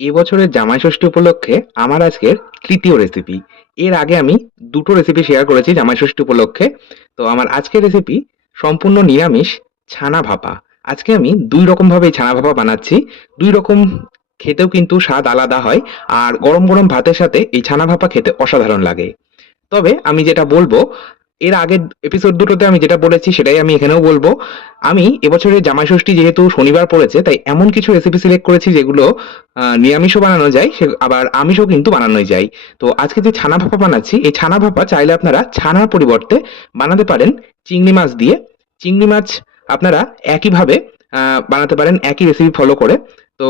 এবছরের জামাই ষষ্ঠী উপলক্ষে আমার আজকের তৃতীয় রেসিপি এর আগে আমি দুটো রেসিপি শেয়ার করেছি জামাই ষষ্ঠী উপলক্ষে। তো আমার আজকের রেসিপি সম্পূর্ণ নিরামিষ ছানা ভাপা। আজকে আমি দুই রকম ভাবে এই ছানা ভাপা বানাচ্ছি। দুই রকম খেতেও কিন্তু স্বাদ আলাদা হয় আর গরম গরম ভাতের সাথে এই ছানা ভাপা খেতে অসাধারণ লাগে। তবে আমি যেটা বলব এর আগের এপিসোড দুটোতে আমি যেটা বলেছি সেটাই আমি এখানেও বলব। আমি এবছরের জামাই ষষ্ঠী যেহেতু শনিবার পড়েছে, তাই এমন কিছু রেসিপি সিলেক্ট করেছি যেগুলো নিরামিষও বানানো যায়, সে আবার আমিষও কিন্তু বানানোই যায়। তো আজকে যে ছানা ভাপা বানাচ্ছি, এই ছানা ভাপা চাইলে আপনারা ছানার পরিবর্তে বানাতে পারেন চিংড়ি মাছ দিয়ে। চিংড়ি মাছ আপনারা একইভাবে বানাতে পারেন, একই রেসিপি ফলো করে। তো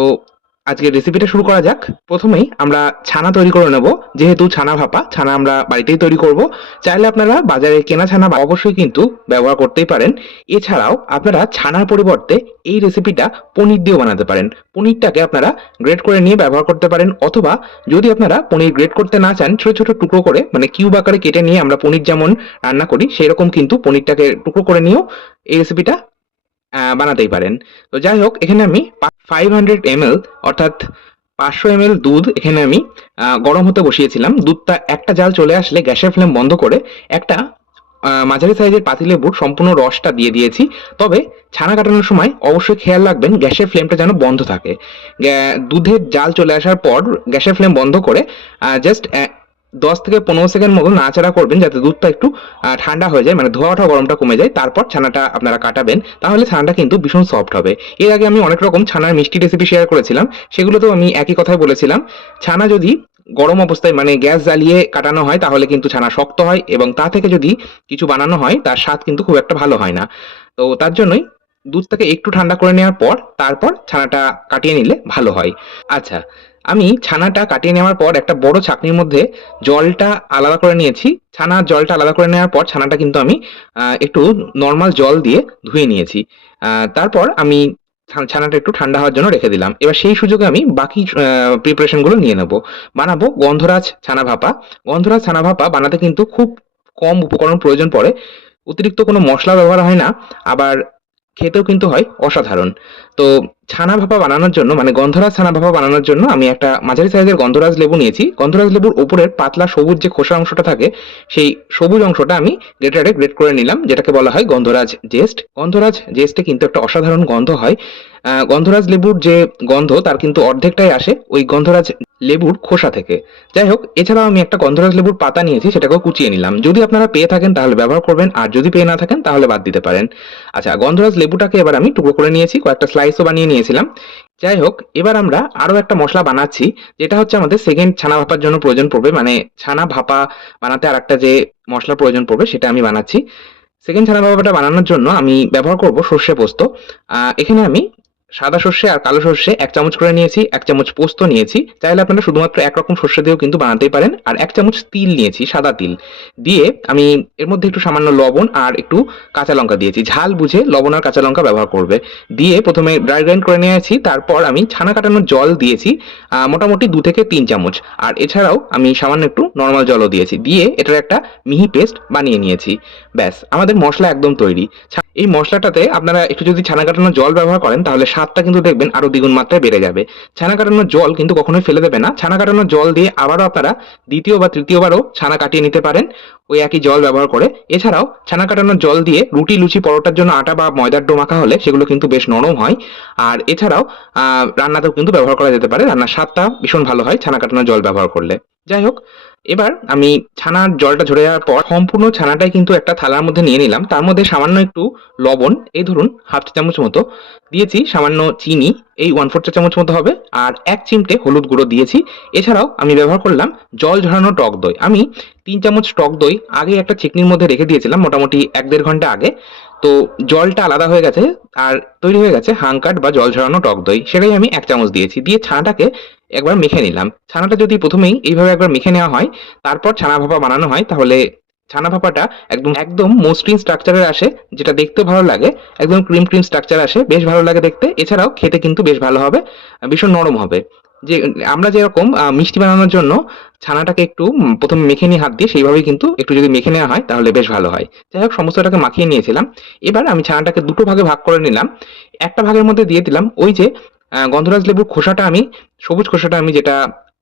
আজকের রেসিপিটা শুরু করা যাক। প্রথমেই আমরা ছানা তৈরি করে নেব। যেহেতু ছানা ভাপা, ছানা আমরা বাড়িতেই তৈরি করব। চাইলে আপনারা বাজারে কেনা ছানা অবশ্যই কিন্তু ব্যবহার করতেই পারেন। এছাড়াও আপনারা ছানার পরিবর্তে এই রেসিপিটা পনির দিয়েও বানাতে পারেন। পনিরটাকে আপনারা গ্রেড করে নিয়ে ব্যবহার করতে পারেন। অথবা যদি আপনারা পনির গ্রেড করতে না চান, ছোট ছোট টুকরো করে মানে কিউব আকারে কেটে নিয়ে আমরা পনির যেমন রান্না করি, সেরকম কিন্তু পনিরটাকে টুকরো করে নিয়েও এই রেসিপিটা বানাতেই পারেন। তো যাই হোক, এখানে আমি ফাইভ হান্ড্রেড এমএল অর্থাৎ পাঁচশো এমএল দুধ এখানে আমি গরম হতে বসিয়েছিলাম। দুধটা একটা জাল চলে আসলে গ্যাসের ফ্লেম বন্ধ করে একটা মাঝারি সাইজের পাতিলেবুর সম্পূর্ণ রসটা দিয়ে দিয়েছি। তবে ছানা কাটানোর সময় অবশ্যই খেয়াল রাখবেন, গ্যাসের ফ্লেমটা যেন বন্ধ থাকে। দুধের জাল চলে আসার পর গ্যাসের ফ্লেম বন্ধ করে জাস্ট দশ থেকে পনেরো সেকেন্ড মতো নাড়াচাড়া করবেন যাতে দুধটা একটু ঠান্ডা হয়ে যায় মানে ধোয়াটা গরমটা কমে যায়। তারপর ছানাটা আপনারা কাটাবেন। তাহলে ছানাটা কিন্তু ভীষণ সফট হবে। এর আগে আমি অনেক রকম ছানার মিষ্টি রেসিপি শেয়ার করেছিলাম। সেগুলোতেও আমি একই কথাই বলেছিলাম। ছানা যদি গরম অবস্থায় মানে গ্যাস জ্বালিয়ে কাটানো হয়, তাহলে কিন্তু ছানা শক্ত হয় এবং তা থেকে যদি কিছু বানানো হয়, তার স্বাদ কিন্তু খুব একটা ভালো হয় না। তো তার জন্যই দুধটাকে একটু ঠান্ডা করে নেওয়ার পর, তারপর ছানাটা কাটিয়ে নিলে ভালো হয়। আচ্ছা আমি ছানাটা কাটিয়ে নেওয়ার পর একটা বড় ছাকনির মধ্যে জলটা আলাদা করে নিয়েছি। ছানার জলটা আলাদা করে নেওয়ার পর ছানাটা কিন্তু আমি একটু নর্মাল জল দিয়ে ধুয়ে নিয়েছি। তারপর আমি ছানাটা একটু ঠান্ডা হওয়ার জন্য রেখে দিলাম। এবার সেই সুযোগে আমি বাকি প্রিপারেশনগুলো নিয়ে নেব। বানাবো গন্ধরাজ ছানা ভাপা। গন্ধরাজ ছানা ভাপা বানাতে কিন্তু খুব কম উপকরণ প্রয়োজন পড়ে। অতিরিক্ত কোনো মশলা ব্যবহার হয় না। আবার খেতেও কিন্তু হয় অসাধারণ। তো ছানা ভাপা বানানোর জন্য মানে গন্ধরাজ ছানা ভাপা বানানোর জন্য আমি একটা মাঝারি সাইজের গন্ধরাজ লেবু নিয়েছি। গন্ধরাজ লেবুর উপরের পাতলা সবুজ যে খোসা অংশটা থাকে, সেই সবুজ অংশটা আমি গ্রেটারে গ্রেট করে নিলাম, যেটাকে বলা হয় গন্ধরাজ জেস্ট। গন্ধরাজ জেস্টে কিন্তু একটা অসাধারণ গন্ধ হয়। গন্ধরাজ লেবুর যে গন্ধ, তার কিন্তু অর্ধেকটাই আসে। ওই গন্ধরাজ লেবুর খোসা থেকে। যাই হোক, এছাড়াও আমি একটা গন্ধরাজ লেবুর পাতা নিয়েছি, সেটাকেও কুচিয়ে নিলাম। যদি আপনারা পেয়ে থাকেন, তাহলে ব্যবহার করবেন, আর যদি পেয়ে না থাকেন, তাহলে বাদ দিতে পারেন। আচ্ছা গন্ধরাজ লেবুটাকে এবার আমি টুকরো করে নিয়েছি, কয়েকটা স্লাইসও বানিয়ে নিয়েছিলাম। যাই হোক, এবার আমরা আরও একটা মশলা বানাচ্ছি, যেটা হচ্ছে আমাদের সেকেন্ড ছানা ভাপার জন্য প্রয়োজন পড়বে মানে ছানা ভাপা বানাতে আর একটা যে মশলা প্রয়োজন পড়বে, সেটা আমি বানাচ্ছি। সেকেন্ড ছানা ভাপাটা বানানোর জন্য আমি ব্যবহার করব সর্ষে পোস্ত। এখানে আমি সাদা সর্ষে আর কালো সর্ষে এক চামচ করে নিয়েছি, এক চামচ পোস্ত নিয়েছি। চাইলে আপনারা শুধুমাত্র একরকম সর্ষে দিয়েও কিন্তু বানাতেই পারেন। আর এক চামচ তিল নিয়েছি, সাদা তিল। দিয়ে আমি এর মধ্যে একটু সামান্য লবণ আর একটু কাঁচা লঙ্কা দিয়েছি। ঝাল বুঝে লবণ আর কাঁচা লঙ্কা ব্যবহার করবে। দিয়ে প্রথমে ড্রাই গ্রাইন্ড করে নিয়েছি, তারপর আমি ছানা কাটানোর জল দিয়েছি মোটামুটি দু থেকে তিন চামচ। আর এছাড়াও আমি সামান্য একটু নর্মাল জলও দিয়েছি। দিয়ে এটার একটা মিহি পেস্ট বানিয়ে নিয়েছি। ব্যাস, আমাদের মশলা একদম তৈরি। এই মশলাটাতে আপনারা একটু যদি ছানা কাটানোর জল ব্যবহার করেন, তাহলে স্বাদটা কিন্তু দেখবেন আরও দ্বিগুণ মাত্রায় বেড়ে যাবে। ছানা কাটানোর জল কিন্তু কখনোই ফেলে দেবে না। ছানা কাটানোর জল দিয়ে আবারও আপনারা দ্বিতীয় বা তৃতীয়বারও ছানা কাটিয়ে নিতে পারেন ওই একই জল ব্যবহার করে। এছাড়াও ছানা কাটানোর জল দিয়ে রুটি, লুচি, পরোটার জন্য আটা বা ময়দার ডো মাখা হলে সেগুলো কিন্তু বেশ নরম হয়। আর এছাড়াও রান্নাতেও কিন্তু ব্যবহার করা যেতে পারে। রান্নার স্বাদটা ভীষণ ভালো হয় ছানা কাটানোর জল ব্যবহার করলে। যাই হোক এবার আমি ছানার জলটা ঝরে যাওয়ার পর সম্পূর্ণ ছানাটাই কিন্তু একটা থালার মধ্যে নিয়ে নিলাম। তার মধ্যে সামান্য একটু লবণ, এই ধরুন হাফ চা চামচ মতো দিয়েছি, সামান্য চিনি, এই ওয়ান ফোর চা চামচ মতো হবে, আর এক চিমটে হলুদ গুঁড়ো দিয়েছি। এছাড়াও আমি ব্যবহার করলাম জল ঝরানো টক দই। আমি তিন চামচ টক দই আগে একটা চিকনির মধ্যে রেখে দিয়েছিলাম মোটামুটি এক দেড় ঘণ্টা আগে। তো জলটা আলাদা হয়ে গেছে আর তৈরি হয়ে গেছে হাঙ্কাট বা জল ঝরানো টক দই। সেটাই আমি এক চামচ দিয়েছি। দিয়ে ছানাটাকে একবার মেখে নিলাম। ছানাটা যদি প্রথমেই এইভাবে একবার মেখে নেওয়া হয়, তারপর ছানা ভাপা বানানো হয়, তাহলে ছানা ভাপাটা একদম একদম মসৃণ স্ট্রাকচারের আসে, যেটা দেখতে ভালো লাগে। একদম ক্রিম ক্রিম স্ট্রাকচার আসে, বেশ ভালো লাগে দেখতে। এছাড়াও খেতে কিন্তু বেশ ভালো হবে, ভীষণ নরম হবে। যে, আমরা যেরকম মিষ্টি বানানোর জন্য ছানাটাকে একটু প্রথম মেখে নিই হাত দিয়ে সেইভাবেই কিন্তু একটু যদি মেখে নেওয়া হয় তাহলে বেশ ভালো হয়। যাই হোক, সমস্তটাকে মাখিয়ে নিয়েছিলাম। এবার আমি ছানাটাকে দুটো ভাগে ভাগ করে নিলাম। একটা ভাগের মধ্যে দিয়ে দিলাম ওই যে গন্ধরাজ লেবুর খোসাটা আমি, সবুজ খোসাটা আমি যেটা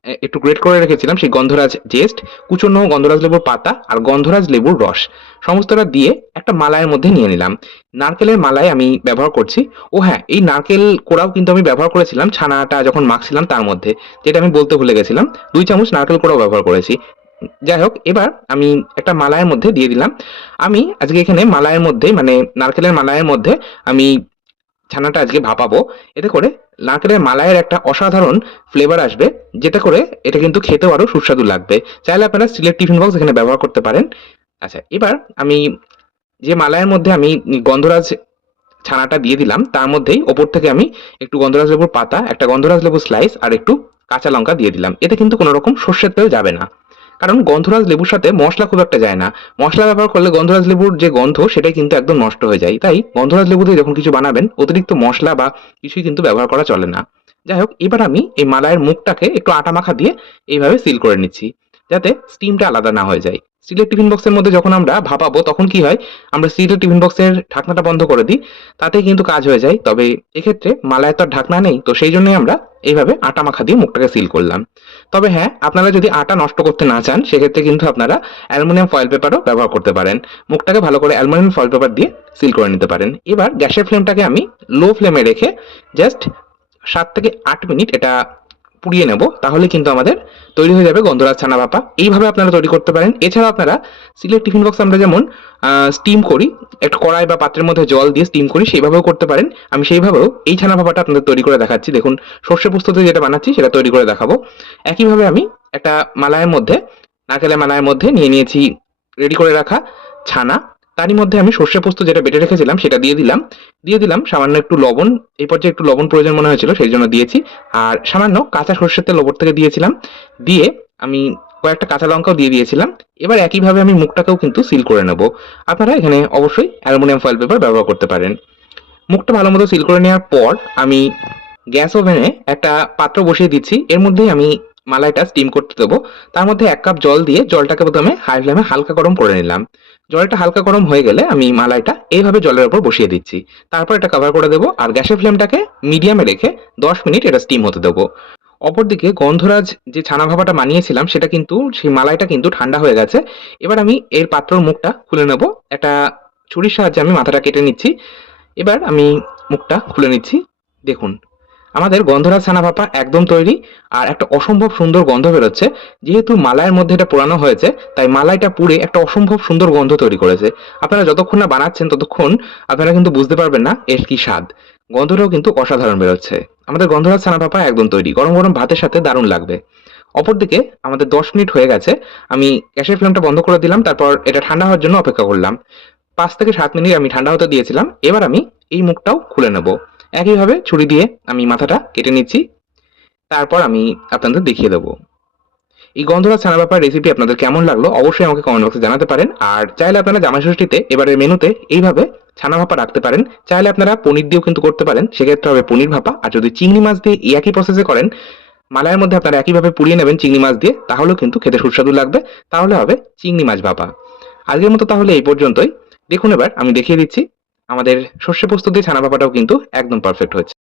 একটু গ্রেট করে রেখেছিলাম, সেই গন্ধরাজ জেস্ট কুচনো গন্ধরাজ লেবুর পাতা আর গন্ধরাজ লেবুর রস। সমস্তটা দিয়ে একটা মালাইয়ের মধ্যে নিয়ে নিলাম। নারকেলের মালাই আমি ব্যবহার করছি। ও হ্যাঁ এই নারকেল কোড়াও কিন্তু আমি ব্যবহার করেছিলাম, ছানাটা যখন মাখছিলাম তার মধ্যে, যেটা আমি বলতে ভুলে গেছিলাম। দুই চামচ নারকেল কোড়াও ব্যবহার করেছি। যাই হোক, এবার আমি একটা মালাইয়ের মধ্যে দিয়ে দিলাম। আমি আজকে এখানে মালাইয়ের মধ্যে মানে নারকেলের মালাইয়ের মধ্যে আমি ছানাটা আজকে ভাপাবো। এতে করে নারকেলের মালাইয়ের একটা অসাধারণ ফ্লেভার আসবে যেটা করে এটা কিন্তু খেতেও আরও সুস্বাদু লাগবে। চাইলে আপনারা স্টিলের টিফিন বক্স এখানে ব্যবহার করতে পারেন। আচ্ছা এবার আমি যে মালাইয়ের মধ্যে আমি গন্ধরাজ ছানাটা দিয়ে দিলাম, তার মধ্যেই ওপর থেকে আমি একটু গন্ধরাজ লেবুর পাতা, একটা গন্ধরাজ লেবুর স্লাইস আর একটু কাঁচা লঙ্কা দিয়ে দিলাম। এতে কিন্তু কোনো রকম সর্ষের তেল যাবে না। কারণ গন্ধরাজ লেবুর সাথে মশলা খুব একটা যায় না। মশলা ব্যবহার করলে গন্ধরাজ লেবুর যে গন্ধ, সেটাই কিন্তু একদম নষ্ট হয়ে যায়। তাই গন্ধরাজ লেবু দিয়ে যখন কিছু বানাবেন, অতিরিক্ত মশলা বা কিছুই কিন্তু ব্যবহার করা চলে না। যাই হোক, এবার আমি এই মালায়ের মুখটাকে একটু আটা মাখা দিয়ে এইভাবে সিল করে নিচ্ছি, যাতে স্টিমটা আলাদা না হয়ে যায়। স্টিলের টিফিন বক্সের মধ্যে যখন আমরা ভাপাবো, তখন কি হয়? আমরা স্টিলের টিফিন বক্সের ঢাকনাটা বন্ধ করে দিই তাতে কিন্তু কাজ হয়ে যায়। তবে এক্ষেত্রে মালায় তো আর ঢাকনা নেই, তো সেই জন্যই আমরা এইভাবে আটা মাখা দিয়ে মুখটাকে সিল করলাম। তবে হ্যাঁ আপনারা যদি আটা নষ্ট করতে না চান, সেক্ষেত্রে কিন্তু আপনারা অ্যালুমিনিয়াম ফয়েল পেপারও ব্যবহার করতে পারেন। মুখটাকে ভালো করে অ্যালুমিনিয়াম ফয়েল পেপার দিয়ে সিল করে নিতে পারেন। এবার গ্যাসের ফ্লেমটাকে আমি লো ফ্লেমে রেখে জাস্ট সাত থেকে আট মিনিট এটা পুড়িয়ে নেব, তাহলে কিন্তু আমাদের তৈরি হয়ে যাবে গন্ধরাজ ছানা ভাপা। এইভাবে আপনারা তৈরি করতে পারেন। এছাড়া আপনারা স্টিলের টিফিন বক্স আমরা যেমন স্টিম করি, একটা কড়াই বা পাত্রের মধ্যে জল দিয়ে স্টিম করি, সেইভাবেও করতে পারেন। আমি সেইভাবেও এই ছানা ভাপাটা আপনাদের তৈরি করে দেখাচ্ছি। দেখুন, সর্ষে পোস্ততে যেটা বানাচ্ছি সেটা তৈরি করে দেখাবো। একইভাবে আমি একটা মালায়ের মধ্যে, নারকেলের মালায়ের মধ্যে নিয়ে নিয়েছি রেডি করে রাখা ছানা। তারই মধ্যে আমি সর্ষে পোস্ত যেটা বেটে রেখেছিলাম, সেটা দিয়ে দিলাম। দিয়ে দিলাম সামান্য একটু লবণ, এই পর্যায়ে একটু লবণ প্রয়োজন মনে হয়েছিল, সেই জন্য দিয়েছি। আর সামান্য কাঁচা সর্ষের তেল ওপর থেকে দিয়েছিলাম। দিয়ে আমি কয়েকটা কাঁচা লঙ্কাও দিয়ে দিয়েছিলাম। এবার একইভাবে আমি মুখটাকেও কিন্তু সিল করে নেব। আপনারা এখানে অবশ্যই অ্যালুমিনিয়াম ফয়েল পেপার ব্যবহার করতে পারেন। মুখটা ভালো মতো সিল করে নেওয়ার পর আমি গ্যাস ওভেনে একটা পাত্র বসিয়ে দিচ্ছি। এর মধ্যেই আমি মালাইটা স্টিম করতে দেবো। তার মধ্যে এক কাপ জল দিয়ে জলটাকে প্রথমে হাই ফ্লেমে হালকা গরম করে নিলাম। জলটা হালকা গরম হয়ে গেলে আমি মালাইটা এইভাবে জলের উপর বসিয়ে দিচ্ছি। তারপর এটা কভার করে দেবো আর গ্যাসের ফ্লেমটাকে মিডিয়ামে রেখে দশ মিনিট এটা স্টিম হতে দেবো। অপরদিকে গন্ধরাজ যে ছানা ভাপাটা বানিয়েছিলাম, সেটা কিন্তু, সেই মালাইটা কিন্তু ঠান্ডা হয়ে গেছে। এবার আমি এর পাত্রর মুখটা খুলে নেব। একটা ছুরির সাহায্যে আমি মাথাটা কেটে নিচ্ছি। এবার আমি মুখটা খুলে নিচ্ছি। দেখুন আমাদের গন্ধরাজ ছানা ভাপা একদম তৈরি আর একটা অসম্ভব সুন্দর গন্ধ বেরোচ্ছে। যেহেতু মালাইয়ের মধ্যে এটা পোড়ানো হয়েছে, তাই মালাইটা পুড়ে একটা অসম্ভব সুন্দর গন্ধ তৈরি করেছে। আপনারা যতক্ষণ না বানাচ্ছেন ততক্ষণ আপনারা কিন্তু বুঝতে পারবেন না এর কি স্বাদ। গন্ধটাও কিন্তু অসাধারণ বেরোচ্ছে। আমাদের গন্ধরাজ ছানা ভাপা একদম তৈরি। গরম গরম ভাতের সাথে দারুণ লাগবে। অপরদিকে আমাদের দশ মিনিট হয়ে গেছে। আমি গ্যাসের ফ্লেমটা বন্ধ করে দিলাম, তারপর এটা ঠান্ডা হওয়ার জন্য অপেক্ষা করলাম। পাঁচ থেকে সাত মিনিট আমি ঠান্ডা হতে দিয়েছিলাম। এবার আমি এই মুখটাও খুলে নেব। একইভাবে ছুরি দিয়ে আমি মাথাটা কেটে নিচ্ছি। তারপর আমি আপনাদের দেখিয়ে দেবো। এই গন্ধরাজ ছানা ব্যাপার রেসিপি আপনাদের কেমন লাগল অবশ্যই আমাকে কমেন্ট বক্সে জানাতে পারেন। আর চাইলে আপনারা জামাই ষষ্ঠীতে এবারের মেনুতে এইভাবে ছানা ভাপা রাখতে পারেন। চাইলে আপনারা পনির দিয়েও কিন্তু করতে পারেন। সেক্ষেত্রে হবে পনির ভাপা। আর যদি চিংড়ি মাছ দিয়ে এই একই প্রসেসে করেন, মালাইয়ের মধ্যে আপনারা একইভাবে পুড়িয়ে নেবেন চিংড়ি মাছ দিয়ে, তাহলেও কিন্তু খেতে সুস্বাদু লাগবে। তাহলে হবে চিংড়ি মাছ ভাপা। আজকের মতো তাহলে এই পর্যন্তই। দেখুন এবার আমি দেখিয়ে দিচ্ছি আমাদের শস্য পোস্ত দিয়ে ছানা পাপাটাও কিন্তু একদম পারফেক্ট হচ্ছে